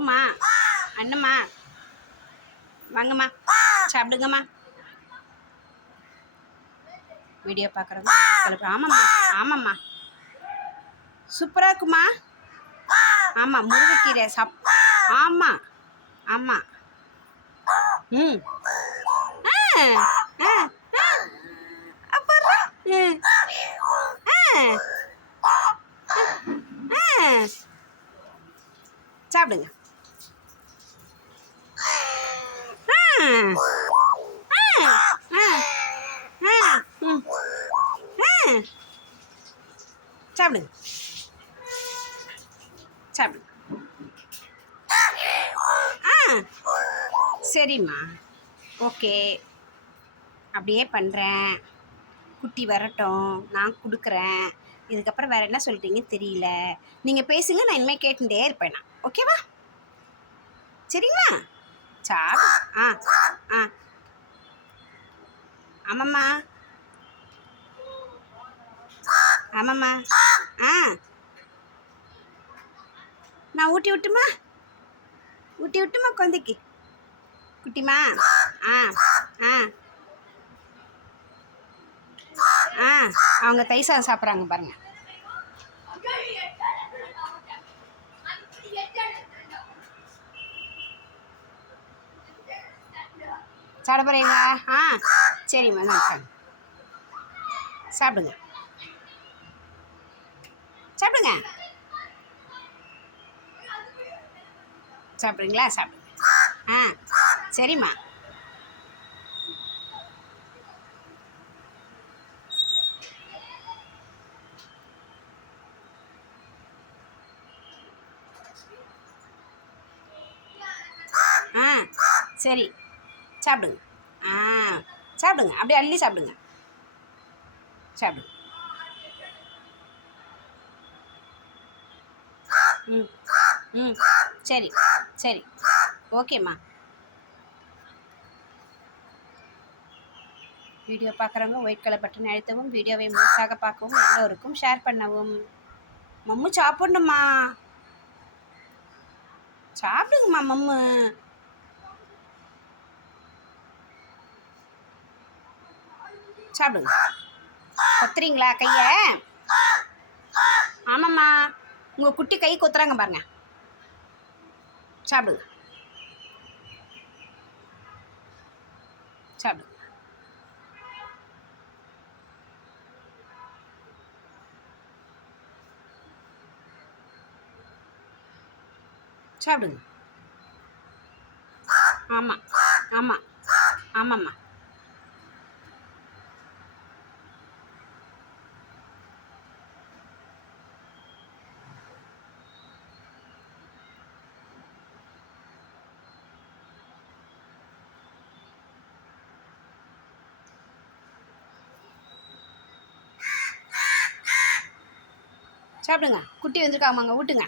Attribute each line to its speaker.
Speaker 1: ஓம்மா அண்ணம்மா. வாங்கம்மா. சாப்பிடுங்கம்மா. வீடியோ பார்க்குறவங்க ஆமாம்மா. ஆமாம்மா. சூப்பராக இருக்குமா ஆமாம் முருங்கைக்கீரை சாப் ஆமாம் ஆமாம் ம். ஆ ஆ ஆ. அப்புறம்? ஆ. ஆ. சாப்பிடுங்க ஆ ஆ ஆ ஆ ம் ஆ சாப்பிடுங்க. சாப்பிடுங்க. ஆ சரிம்மா. ஓகே. அப்படியே பண்ணுறேன் குட்டி வரட்டும். நான் கொடுக்குறேன். இதுக்கப்புறம் வேறு என்ன சொல்கிறீங்கன்னு தெரியல. நீங்கள் பேசுங்க நான் இனிமேல் கேட்டுட்டே இருப்பேன் நான். ஓகேவா? சரிங்களா? சாப் ஆ ஆ. ஆமாம்மா. ஆமாம்மா. ஆ. நான் ஊட்டி விட்டுமா? ஊட்டி விட்டுமா குழந்தைக்கு? குட்டிமா? ஆ ஆ. ஆ அவங்க தைசா சாதம் சாப்பிட்றாங்க பாருங்கள் சாப்பிட ஆ சரிம்மா நான் சாப்பிடுங்க. சாப்பிடுங்க. சாப்பிட்றீங்களா? சாப்பிடுங்க. ஆ சரிம்மா ஆ சரி. சாப்பிடுங்க. ஆ சாப்பிடுங்க. அப்படியே அள்ளி சாப்பிடுங்க. சாப்பிடுங்க. ம் ம் சரி சரி. ஓகேம்மா. வீடியோ பார்க்குறவங்க ஒயிட் கலர் பட்டன் அழுத்தவும் வீடியோவை முழுசாக பார்க்கவும் எல்லோருக்கும் ஷேர் பண்ணவும். மம்மு சாப்பிடணுமா சாப்பிடுங்கம்மா மம்மு. சாப்பிடுங்க கொத்துறீங்களா கையை? ஆமாம்மா. உங்கள் குட்டி கை கொத்துறாங்க பாருங்க. சாப்பிடுங்க சாப்பிடுங்க சாப்பிடுங்க ஆமாம் ஆமாம் ஆமாம்மா. சாப்பிடுங்க. குட்டி வந்திருக்காமாங்க ஊட்டுங்க.